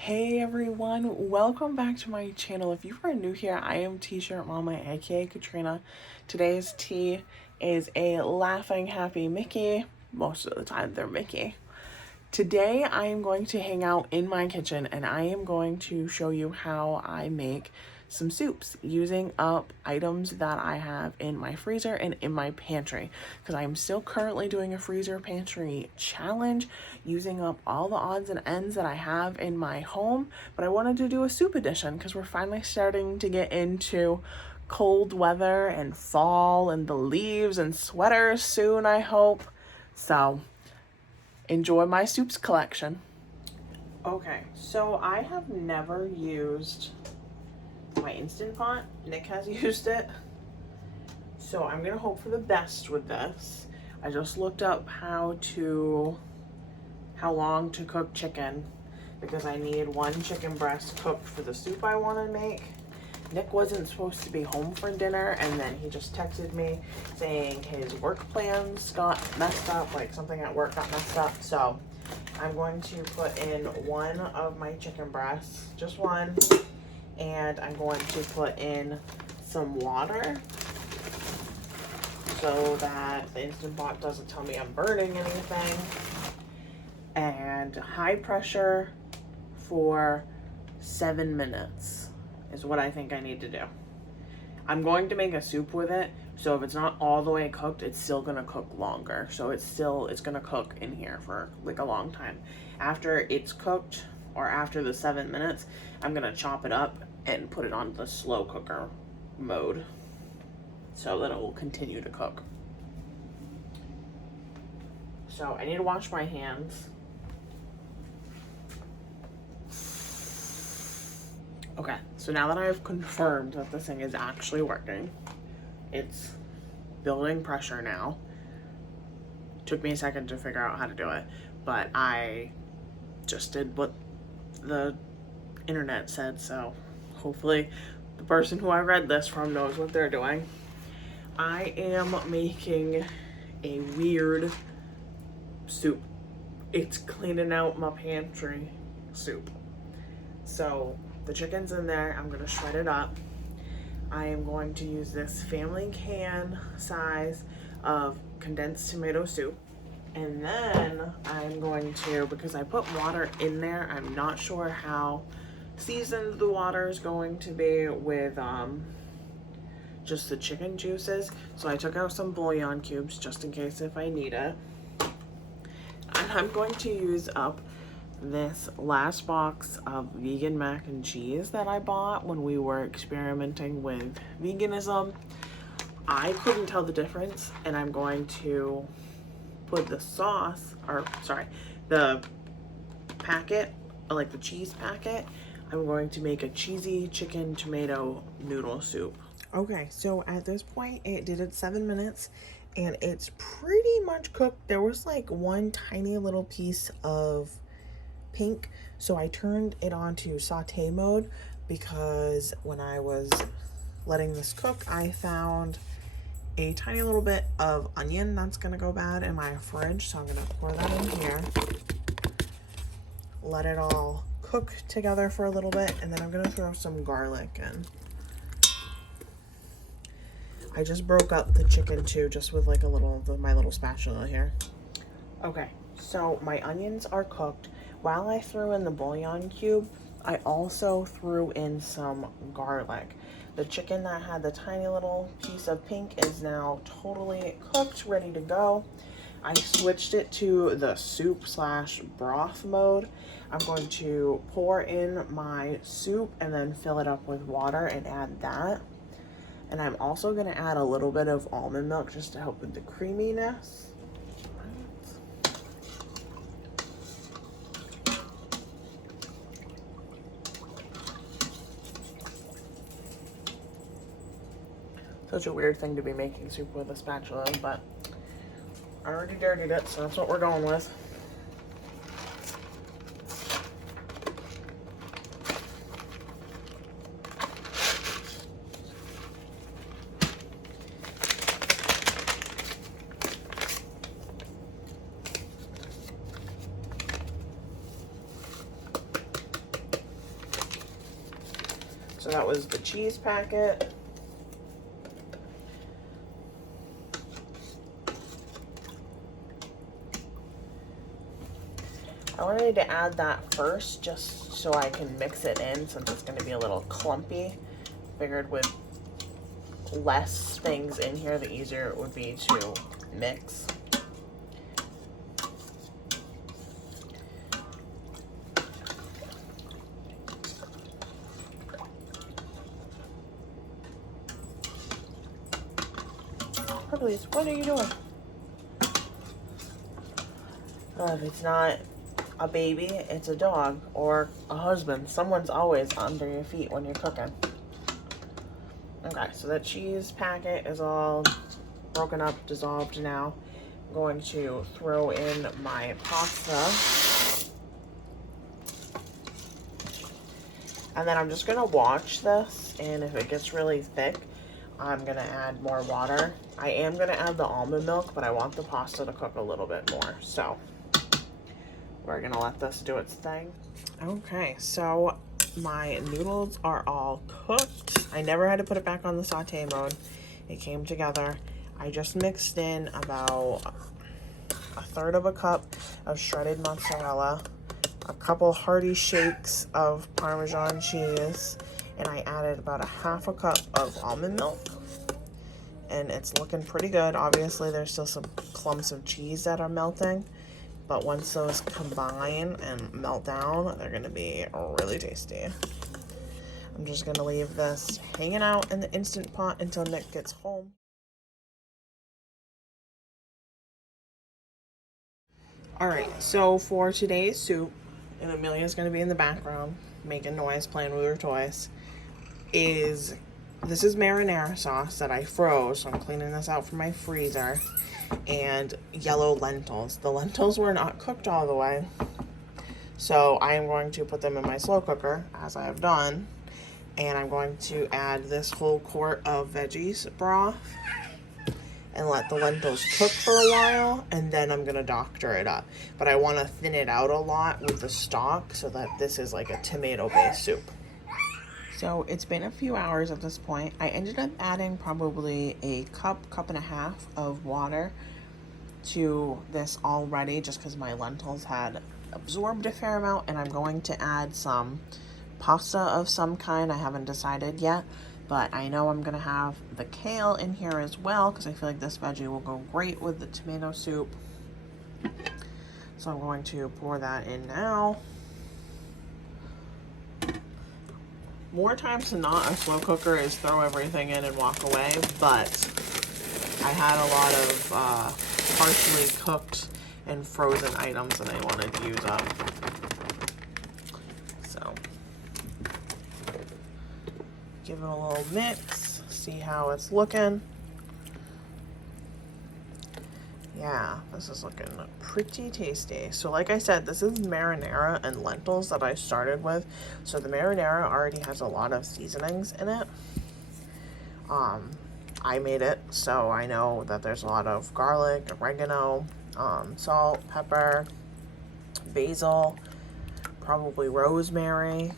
Hey everyone, welcome back to my channel. If you are new here, I am T-Shirt Mama, aka Katrina. Today's tea is a laughing happy Mickey. Most of the time they're Mickey. Today I am going to hang out in my kitchen and I am going to show you how I make some soups using up items that I have in my freezer and in my pantry, because I am still currently doing a freezer pantry challenge using up all the odds and ends that I have in my home. But I wanted to do a soup edition because we're finally starting to get into cold weather and fall and the leaves and sweaters soon, I hope. So enjoy my soups collection. Okay, so I have never used my Instant Pot. Nick has used it. So I'm gonna hope for the best with this. I just looked up how long to cook chicken because I need one chicken breast cooked for the soup I want to make. Nick wasn't supposed to be home for dinner, and then he just texted me saying his work plans got messed up, like something at work got messed up. So I'm going to put in one of my chicken breasts, just one, and I'm going to put in some water so that the Instant Pot doesn't tell me I'm burning anything, and high pressure for 7 minutes is what I think I need to do. I'm going to make a soup with it, so if it's not all the way cooked, it's still gonna cook longer. So it's gonna cook in here for like a long time. After it's cooked, or after the 7 minutes, I'm gonna chop it up and put it on the slow cooker mode so that it will continue to cook. So I need to wash my hands. Okay, so now that I've confirmed that this thing is actually working, it's building pressure now. Took me a second to figure out how to do it, but I just did what the internet said, so hopefully the person who I read this from knows what they're doing. I am making a weird soup. It's cleaning out my pantry soup. So the chicken's in there. I'm gonna shred it up. I am going to use this family can size of condensed tomato soup. And then I'm going to, because I put water in there, I'm not sure how seasoned the water is going to be with just the chicken juices. So I took out some bouillon cubes just in case if I need it. And I'm going to use up this last box of vegan mac and cheese that I bought when we were experimenting with veganism. I couldn't tell the difference, and I'm going to put the sauce, or sorry, the packet, like the cheese packet, I'm going to make a cheesy chicken tomato noodle soup. Okay, so at this point it did it 7 minutes and it's pretty much cooked. There was like one tiny little piece of pink, so I turned it on to saute mode because when I was letting this cook, I found a tiny little bit of onion that's gonna go bad in my fridge, so I'm gonna pour that in here, let it all cook together for a little bit, and then I'm gonna throw some garlic in. I just broke up the chicken too, just with like my little spatula here. Okay, so my onions are cooked. While I threw in the bouillon cube, I also threw in some garlic. The chicken that had the tiny little piece of pink is now totally cooked, ready to go. I switched it to the soup/broth mode. I'm going to pour in my soup and then fill it up with water and add that. And I'm also going to add a little bit of almond milk just to help with the creaminess. Such a weird thing to be making soup with a spatula, but I already dirtied it, so that's what we're going with. So that was the cheese packet. I wanted to add that first just so I can mix it in since it's going to be a little clumpy. Figured with less things in here, the easier it would be to mix. Hercules, what are you doing? If it's not a baby, it's a dog or a husband. Someone's always under your feet when you're cooking. Okay, so that cheese packet is all broken up, dissolved now. I'm going to throw in my pasta. And then I'm just gonna watch this, and if it gets really thick, I'm gonna add more water. I am gonna add the almond milk, but I want the pasta to cook a little bit more. So we're gonna let this do its thing. Okay, so my noodles are all cooked. I never had to put it back on the saute mode. It came together. I just mixed in about 1/3 of a cup of shredded mozzarella, a couple hearty shakes of Parmesan cheese, and I added about 1/2 cup of almond milk. And it's looking pretty good. Obviously, there's still some clumps of cheese that are melting, but once those combine and melt down, they're gonna be really tasty. I'm just gonna leave this hanging out in the Instant Pot until Nick gets home. All right, so for today's soup, and Amelia's gonna be in the background making noise, playing with her toys, this is marinara sauce that I froze, so I'm cleaning this out from my freezer, and yellow lentils. The lentils were not cooked all the way, so I am going to put them in my slow cooker, as I have done, and I'm going to add this whole quart of veggies broth and let the lentils cook for a while, and then I'm gonna doctor it up. But I wanna thin it out a lot with the stock so that this is like a tomato-based soup. So it's been a few hours at this point. I ended up adding probably a cup and a half of water to this already just because my lentils had absorbed a fair amount, and I'm going to add some pasta of some kind. I haven't decided yet, but I know I'm gonna have the kale in here as well because I feel like this veggie will go great with the tomato soup. So I'm going to pour that in now. More times than not, a slow cooker is throw everything in and walk away, but I had a lot of partially cooked and frozen items that I wanted to use up. So, give it a little mix, see how it's looking. Yeah, this is looking pretty tasty. So like I said, this is marinara and lentils that I started with. So the marinara already has a lot of seasonings in it. I made it, so I know that there's a lot of garlic, oregano, salt, pepper, basil, probably rosemary.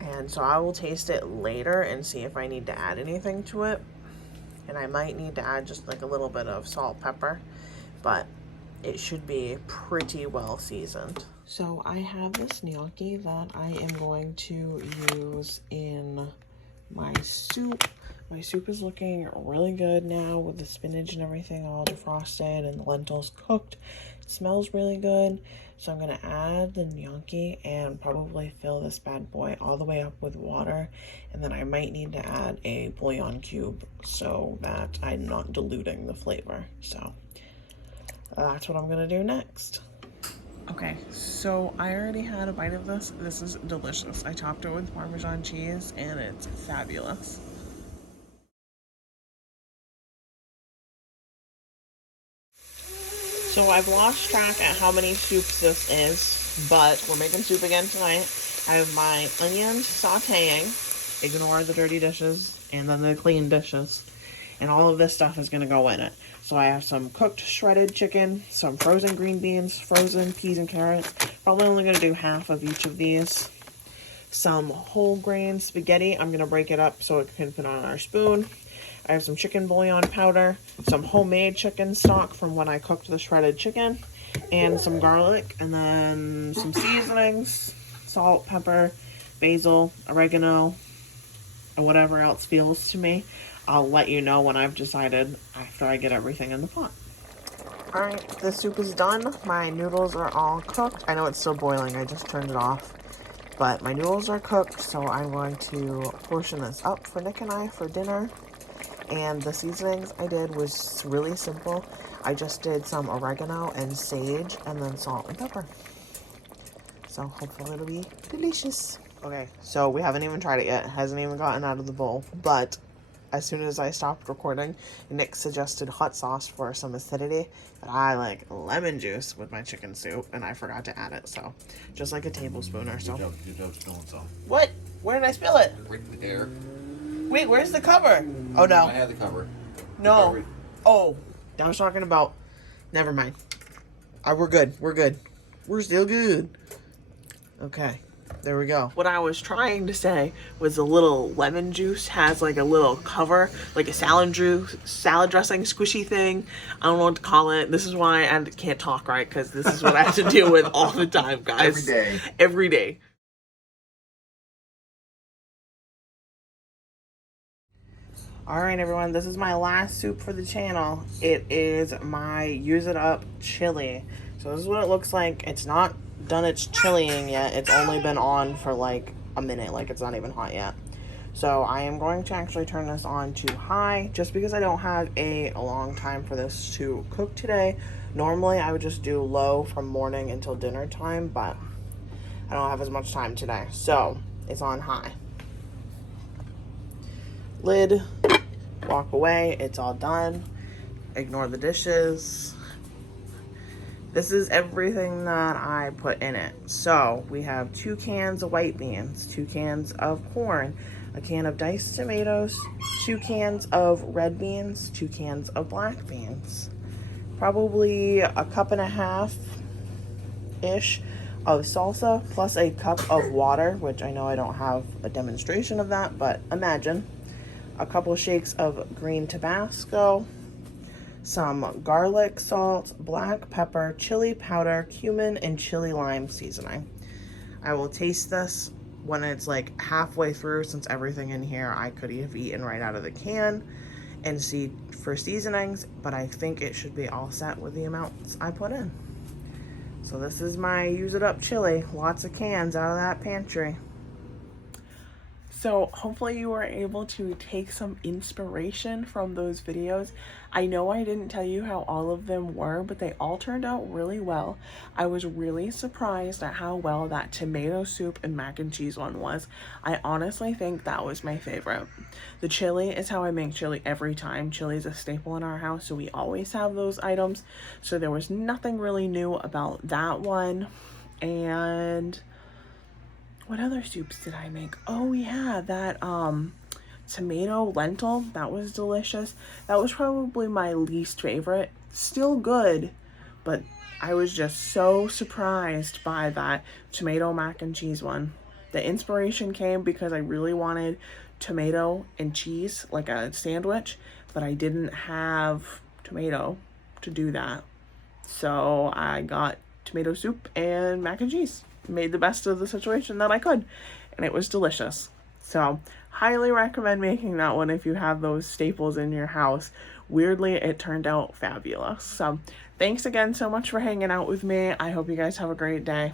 And so I will taste it later and see if I need to add anything to it. And I might need to add just like a little bit of salt, pepper, but it should be pretty well seasoned. So I have this gnocchi that I am going to use in my soup. My soup is looking really good now with the spinach and everything all defrosted and the lentils cooked. It smells really good. So I'm gonna add the gnocchi and probably fill this bad boy all the way up with water. And then I might need to add a bouillon cube so that I'm not diluting the flavor. So that's what I'm gonna do next. Okay, so I already had a bite of this. This is delicious. I topped it with Parmesan cheese and it's fabulous. So I've lost track at how many soups this is, but we're making soup again tonight. I have my onions sauteing. Ignore the dirty dishes and then the clean dishes. And all of this stuff is gonna go in it. So I have some cooked shredded chicken, some frozen green beans, frozen peas and carrots. Probably only gonna do half of each of these. some whole grain spaghetti. I'm gonna break it up so it can fit on our spoon. I have some chicken bouillon powder, some homemade chicken stock from when I cooked the shredded chicken, and some garlic, and then some seasonings, salt, pepper, basil, oregano, and whatever else feels to me. I'll let you know when I've decided after I get everything in the pot. Alright, the soup is done. My noodles are all cooked. I know it's still boiling, I just turned it off. But my noodles are cooked, so I'm going to portion this up for Nick and I for dinner. And the seasonings I did was really simple. I just did some oregano and sage and then salt and pepper. So hopefully it'll be delicious. Okay, so we haven't even tried it yet. It hasn't even gotten out of the bowl. But as soon as I stopped recording, Nick suggested hot sauce for some acidity. But I like lemon juice with my chicken soup, and I forgot to add it. So just like a tablespoon or so. Good job spilling some. What? Where did I spill it? Right there. Wait, where's the cover? Oh, no. I had the cover. No. Oh, I was talking about... Never mind. We're good. We're good. We're still good. Okay. There we go. What I was trying to say was a little lemon juice has like a little cover, like a salad dressing squishy thing. I don't know what to call it. This is why I can't talk right, because this is what I have to deal with all the time, guys. Every day. Every day. Alright everyone, this is my last soup for the channel. It is my Use It Up chili. So this is what it looks like. It's not done its chilling yet. It's only been on for like a minute, like it's not even hot yet. So I am going to actually turn this on to high just because I don't have a long time for this to cook today. Normally I would just do low from morning until dinner time, but I don't have as much time today. So it's on high. Lid, walk away, it's all done. Ignore the dishes. This is everything that I put in it. So we have 2 cans of white beans, 2 cans of corn, a can of diced tomatoes, 2 cans of red beans, 2 cans of black beans, probably a cup and a half ish of salsa, plus a cup of water, which I know I don't have a demonstration of that, but imagine. A couple shakes of green Tabasco, some garlic salt, black pepper, chili powder, cumin, and chili lime seasoning. I will taste this when it's like halfway through, since everything in here I could have eaten right out of the can, and see for seasonings, but I think it should be all set with the amounts I put in. So this is my Use It Up chili. Lots of cans out of that pantry. So hopefully you were able to take some inspiration from those videos. I know I didn't tell you how all of them were, but they all turned out really well. I was really surprised at how well that tomato soup and mac and cheese one was. I honestly think that was my favorite. The chili is how I make chili every time. Chili is a staple in our house, so we always have those items. So there was nothing really new about that one. And what other soups did I make? Oh yeah, that tomato lentil, that was delicious. That was probably my least favorite. Still good, but I was just so surprised by that tomato mac and cheese one. The inspiration came because I really wanted tomato and cheese, like a sandwich, but I didn't have tomato to do that. So I got tomato soup and mac and cheese. Made the best of the situation that I could, and it was delicious. So highly recommend making that one if you have those staples in your house. Weirdly, it turned out fabulous. So thanks again so much for hanging out with me. I hope you guys have a great day.